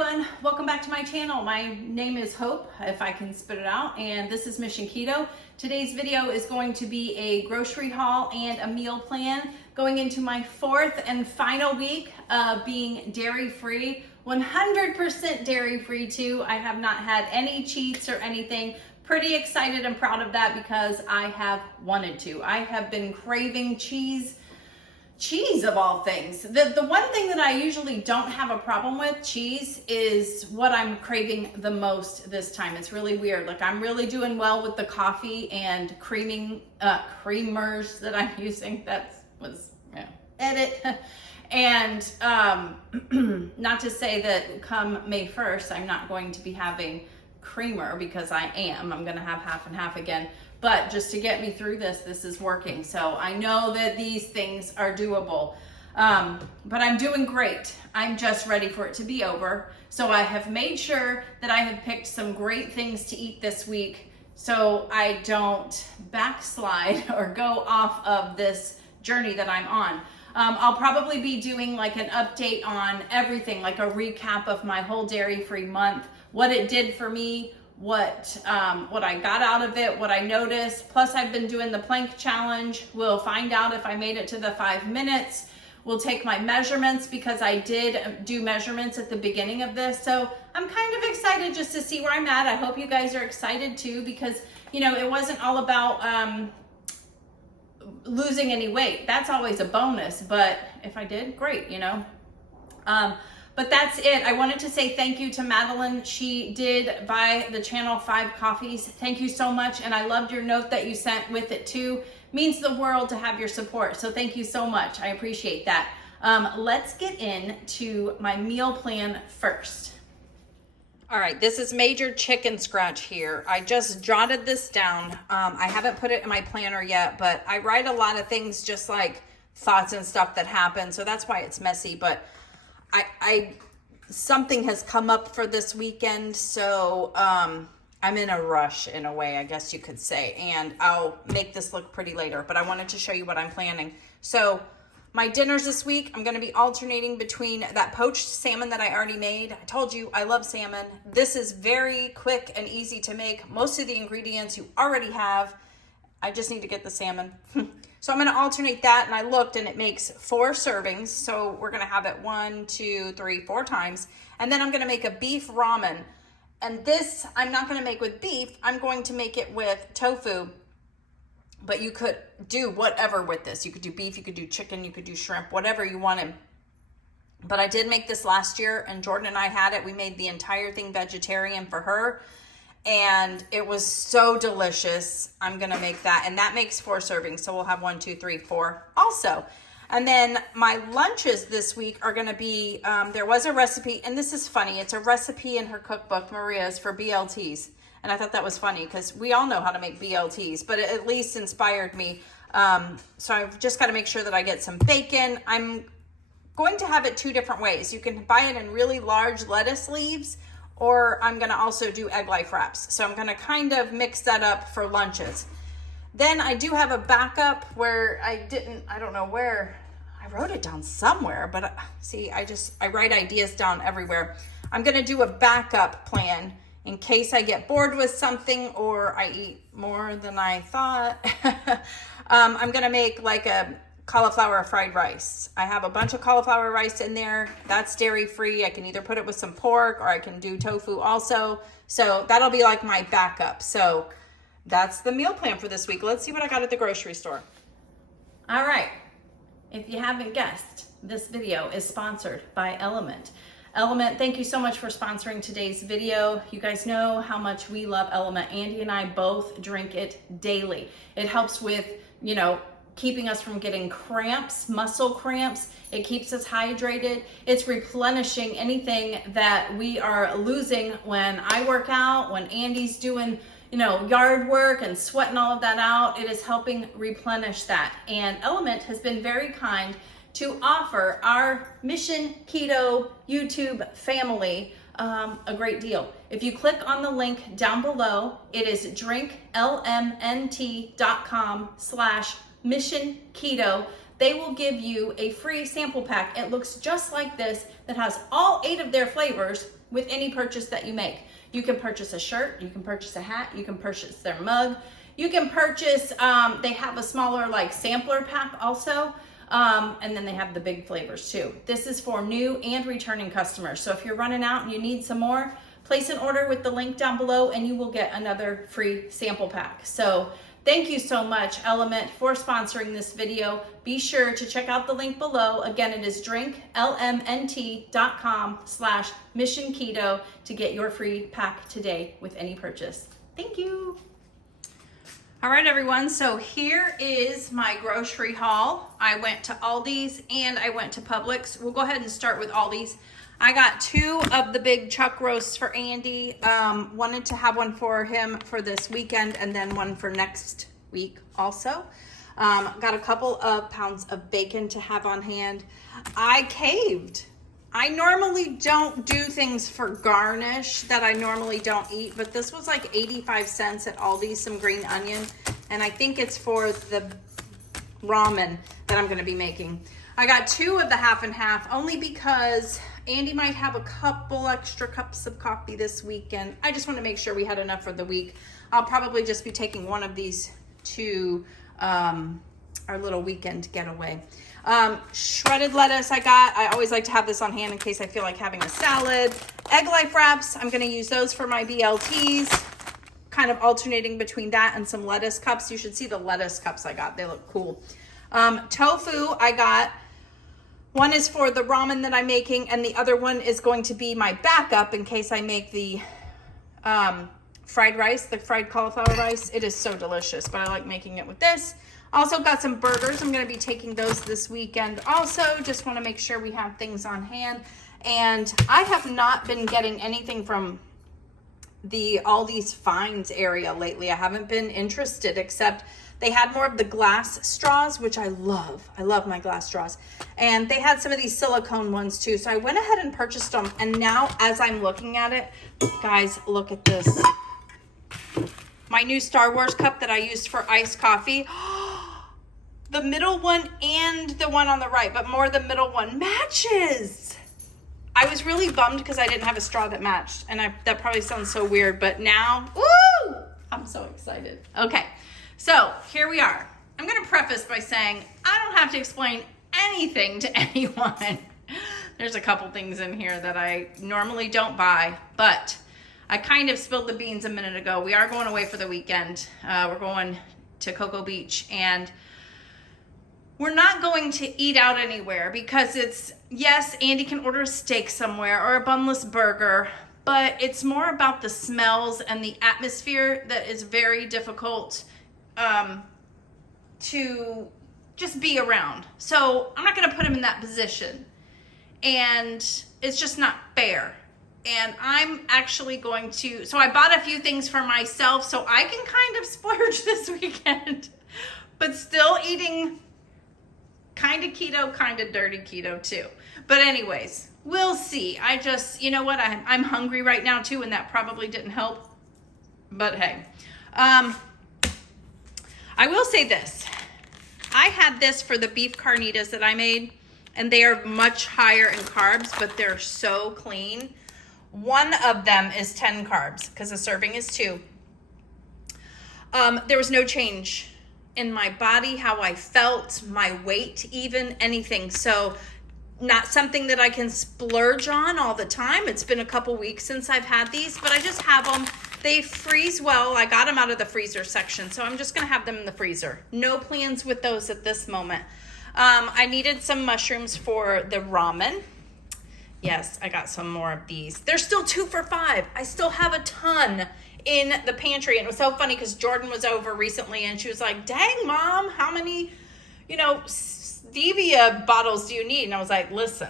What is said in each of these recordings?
everyone, welcome back to my channel. My name is Hope, if I can spit it out, and this is Mission Keto. Today's video is going to be a grocery haul and a meal plan going into my fourth and final week of being dairy-free, 100% dairy-free too. I have not had any cheats or anything. Pretty excited and proud of that because I have wanted to. I have been craving cheese of all things. The one thing that I usually don't have a problem with, cheese, is what I'm craving the most this time. It's really weird. Like, I'm really doing well with the coffee and creamers that I'm using. Edit. And not to say that come May 1st, I'm not going to be having creamer, because I'm going to have half and half again. But just to get me through this is working. So I know that these things are doable. But I'm doing great. I'm just ready for it to be over. So I have made sure that I have picked some great things to eat this week so I don't backslide or go off of this journey that I'm on. I'll probably be doing like an update on everything, like a recap of my whole dairy-free month, what it did for me, what I got out of it, what I noticed. Plus, I've been doing the plank challenge. We'll find out if I made it to the 5 minutes. We'll take my measurements, because I did do measurements at the beginning of this. So I'm kind of excited just to see where I'm at. I hope you guys are excited too, because, you know, it wasn't all about losing any weight. That's always a bonus, but if I did, great, you know. But that's it. I wanted to say thank you to Madeline. She did buy the channel 5 coffees. Thank you so much. And I loved your note that you sent with it too. Means the world to have your support. So thank you so much. I appreciate that. Let's get into my meal plan first. All right, this is major chicken scratch here. I just jotted this down. I haven't put it in my planner yet, but I write a lot of things, just like thoughts and stuff that happen. So that's why it's messy. But something has come up for this weekend, so I'm in a rush in a way, I guess you could say, and I'll make this look pretty later, but I wanted to show you what I'm planning. So my dinners this week, I'm going to be alternating between that poached salmon that I already made. I told you I love salmon. This is very quick and easy to make. Most of the ingredients you already have. I just need to get the salmon. So I'm going to alternate that, and I looked, and it makes 4 servings. So we're going to have it 1, 2, 3, 4 times. And then I'm going to make a beef ramen. And this I'm not going to make with beef. I'm going to make it with tofu. But you could do whatever with this. You could do beef, you could do chicken, you could do shrimp, whatever you wanted. But I did make this last year, and Jordan and I had it. We made the entire thing vegetarian for her, and it was so delicious. I'm gonna make that, and that makes 4 servings, so we'll have 1, 2, 3, 4 also. And then my lunches this week are gonna be, there was a recipe, and this is funny, it's a recipe in her cookbook, Maria's, for BLTs. And I thought that was funny, because we all know how to make BLTs, but it at least inspired me. So I've just got to make sure that I get some bacon. I'm going to have it 2 different ways. You can buy it in really large lettuce leaves, or I'm going to also do egg life wraps. So I'm going to kind of mix that up for lunches. Then I do have a backup where I don't know where, I wrote it down somewhere, but see, I write ideas down everywhere. I'm going to do a backup plan in case I get bored with something or I eat more than I thought. I'm gonna make like a cauliflower fried rice. I have a bunch of cauliflower rice in there. That's dairy-free. I can either put it with some pork, or I can do tofu also. So that'll be like my backup. So that's the meal plan for this week. Let's see what I got at the grocery store. All right, if you haven't guessed, this video is sponsored by Lmnt. Lmnt, thank you so much for sponsoring today's video. You guys know how much we love Lmnt. Andy and I both drink it daily. It helps with, you know, keeping us from getting cramps, muscle cramps. It keeps us hydrated. It's replenishing anything that we are losing when I work out, when Andy's doing, you know, yard work and sweating all of that out. It is helping replenish that. And Lmnt has been very kind to offer our MissionKeto YouTube family a great deal. If you click on the link down below, it is drinklmnt.com/MissionKeto. They will give you a free sample pack. It looks just like this, that has all 8 of their flavors, with any purchase that you make. You can purchase a shirt, you can purchase a hat, you can purchase their mug, you can purchase, they have a smaller like sampler pack also, and then they have the big flavors too. This is for new and returning customers. So if you're running out and you need some more, place an order with the link down below and you will get another free sample pack. So thank you so much, Lmnt, for sponsoring this video. Be sure to check out the link below. Again, it is drinklmnt.com/MissionKeto to get your free pack today with any purchase. Thank you. All right, everyone, so here is my grocery haul. I went to Aldi's and I went to Publix. We'll go ahead and start with Aldi's. I got 2 of the big chuck roasts for Andy. Wanted to have one for him for this weekend and then one for next week also. Got a couple of pounds of bacon to have on hand. I caved. I normally don't do things for garnish that I normally don't eat, but this was like 85 cents at Aldi's, some green onion, and I think it's for the ramen that I'm gonna be making. I got 2 of the half and half only because Andy might have a couple extra cups of coffee this weekend. I just want to make sure we had enough for the week. I'll probably just be taking one of these to our little weekend getaway. Shredded lettuce I always like to have this on hand in case I feel like having a salad. Egg Life wraps, I'm going to use those for my BLTs. Kind of alternating between that and some lettuce cups. You should see the lettuce cups I got. They look cool. Tofu I got. One is for the ramen that I'm making, and the other one is going to be my backup in case I make the fried rice, the fried cauliflower rice. It is so delicious, but I like making it with this. Also got some burgers. I'm going to be taking those this weekend. Also, just want to make sure we have things on hand. And I have not been getting anything from the Aldi's Finds area lately. I haven't been interested, except they had more of the glass straws, which I love. I love my glass straws. And they had some of these silicone ones too. So I went ahead and purchased them. And now as I'm looking at it, guys, look at this. My new Star Wars cup that I used for iced coffee. The middle one and the one on the right, but more the middle one matches. I was really bummed because I didn't have a straw that matched. And that probably sounds so weird, but now, woo! I'm so excited. Okay. So here we are. I'm going to preface by saying I don't have to explain anything to anyone. There's a couple things in here that I normally don't buy, but I kind of spilled the beans a minute ago. We are going away for the weekend. We're going to Cocoa Beach, and we're not going to eat out anywhere because yes, Andy can order a steak somewhere or a bunless burger, but it's more about the smells and the atmosphere that is very difficult to just be around. So I'm not going to put him in that position, and it's just not fair. And I'm actually going to, so I bought a few things for myself so I can kind of splurge this weekend, but still eating kind of keto, kind of dirty keto too. But anyways, we'll see. I just, you know what? I'm hungry right now too, and that probably didn't help, but hey. I will say this. I had this for the beef carnitas that I made, and they are much higher in carbs, but they're so clean. One of them is 10 carbs because a serving is 2. There was no change in my body, how I felt, my weight, even anything. So not something that I can splurge on all the time. It's been a couple weeks since I've had these, but I just have them. They freeze well. I got them out of the freezer section, so I'm just going to have them in the freezer. No plans with those at this moment. I needed some mushrooms for the ramen. Yes, I got some more of these. They're still 2 for $5. I still have a ton in the pantry. And it was so funny because Jordan was over recently and she was like, dang, Mom, how many, stevia bottles do you need? And I was like, listen,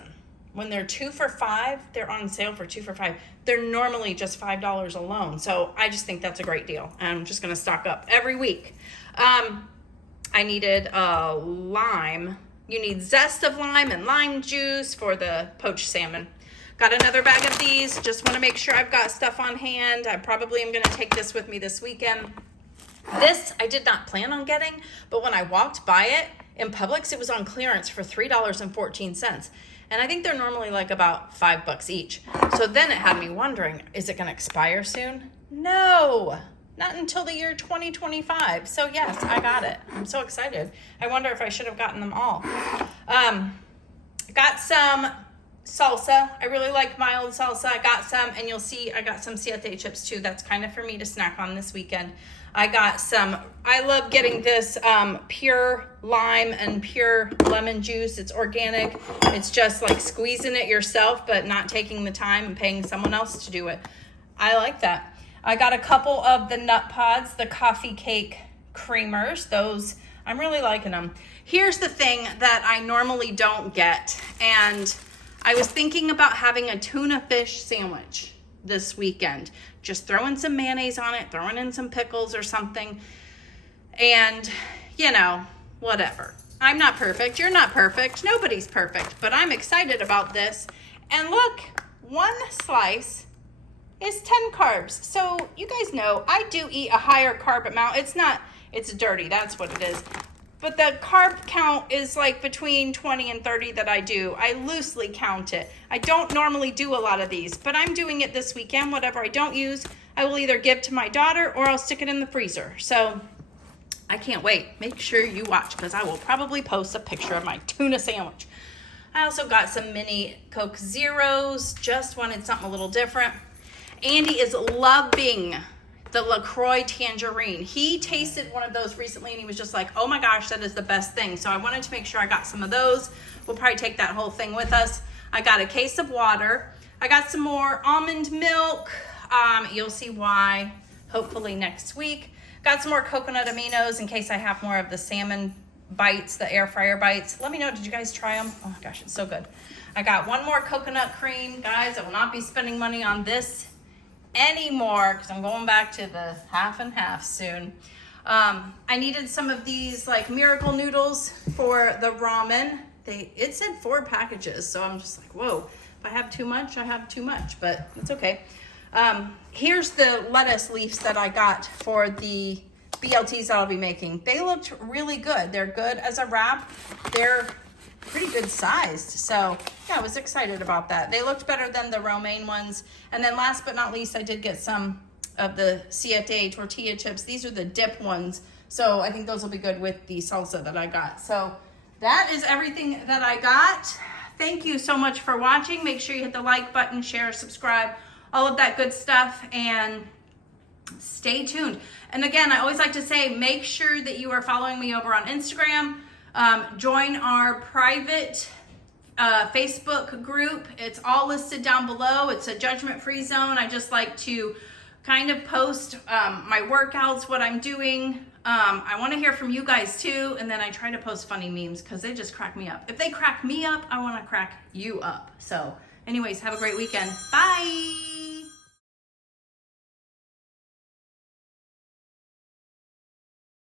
when they're 2 for $5, they're on sale for 2 for $5. They're normally just $5 alone. So I just think that's a great deal. I'm just going to stock up every week. I needed lime. You need zest of lime and lime juice for the poached salmon. Got another bag of these. Just want to make sure I've got stuff on hand. I probably am going to take this with me this weekend. This I did not plan on getting, but when I walked by it in Publix, it was on clearance for $3.14. And I think they're normally like about $5 each. So then it had me wondering, is it going to expire soon? No, not until the year 2025. So yes, I got it. I'm so excited. I wonder if I should have gotten them all. Got some salsa. I really like mild salsa. I got some, and you'll see I got some siete chips too. That's kind of for me to snack on this weekend. I got some, I love getting this pure lime and pure lemon juice. It's organic. It's just like squeezing it yourself, but not taking the time and paying someone else to do it. I like that. I got a couple of the nut pods, the coffee cake creamers. Those, I'm really liking them. Here's the thing that I normally don't get, and I was thinking about having a tuna fish sandwich this weekend. Just throwing some mayonnaise on it, throwing in some pickles or something. And, you know, whatever. I'm not perfect. You're not perfect. Nobody's perfect. But I'm excited about this. And look, one slice is 10 carbs. So you guys know I do eat a higher carb amount. It's dirty. That's what it is. But the carb count is like between 20 and 30 that I do. I loosely count it. I don't normally do a lot of these, but I'm doing it this weekend. Whatever I don't use, I will either give to my daughter or I'll stick it in the freezer. So I can't wait. Make sure you watch, because I will probably post a picture of my tuna sandwich. I also got some mini Coke Zeros. Just wanted something a little different. Andy is loving the LaCroix tangerine. He tasted one of those recently and he was just like, oh my gosh, that is the best thing. So I wanted to make sure I got some of those. We'll probably take that whole thing with us. I got a case of water. I got some more almond milk. You'll see why hopefully next week. Got some more coconut aminos in case I have more of the salmon bites, the air fryer bites. Let me know, did you guys try them? Oh my gosh, it's so good. I got one more coconut cream. Guys, I will not be spending money on this anymore because I'm going back to the half and half soon. I needed some of these like miracle noodles for the ramen. It said 4 packages, so I'm just like, whoa, if I have too much, I have too much, but it's okay. Here's the lettuce leaves that I got for the BLTs that I'll be making. They looked really good. They're good as a wrap. They're pretty good sized. So yeah, I was excited about that. They looked better than the romaine ones. And then last but not least, I did get some of the siete tortilla chips. These are the dip ones. So I think those will be good with the salsa that I got. So that is everything that I got. Thank you so much for watching. Make sure you hit the like button, share, subscribe, all of that good stuff, and stay tuned. And again, I always like to say, make sure that you are following me over on Instagram. Join our private Facebook group. It's all listed down below. It's a judgment-free zone. I just like to kind of post my workouts, what I'm doing. I want to hear from you guys too. And then I try to post funny memes because they just crack me up. If they crack me up, I want to crack you up. So anyways, have a great weekend. Bye.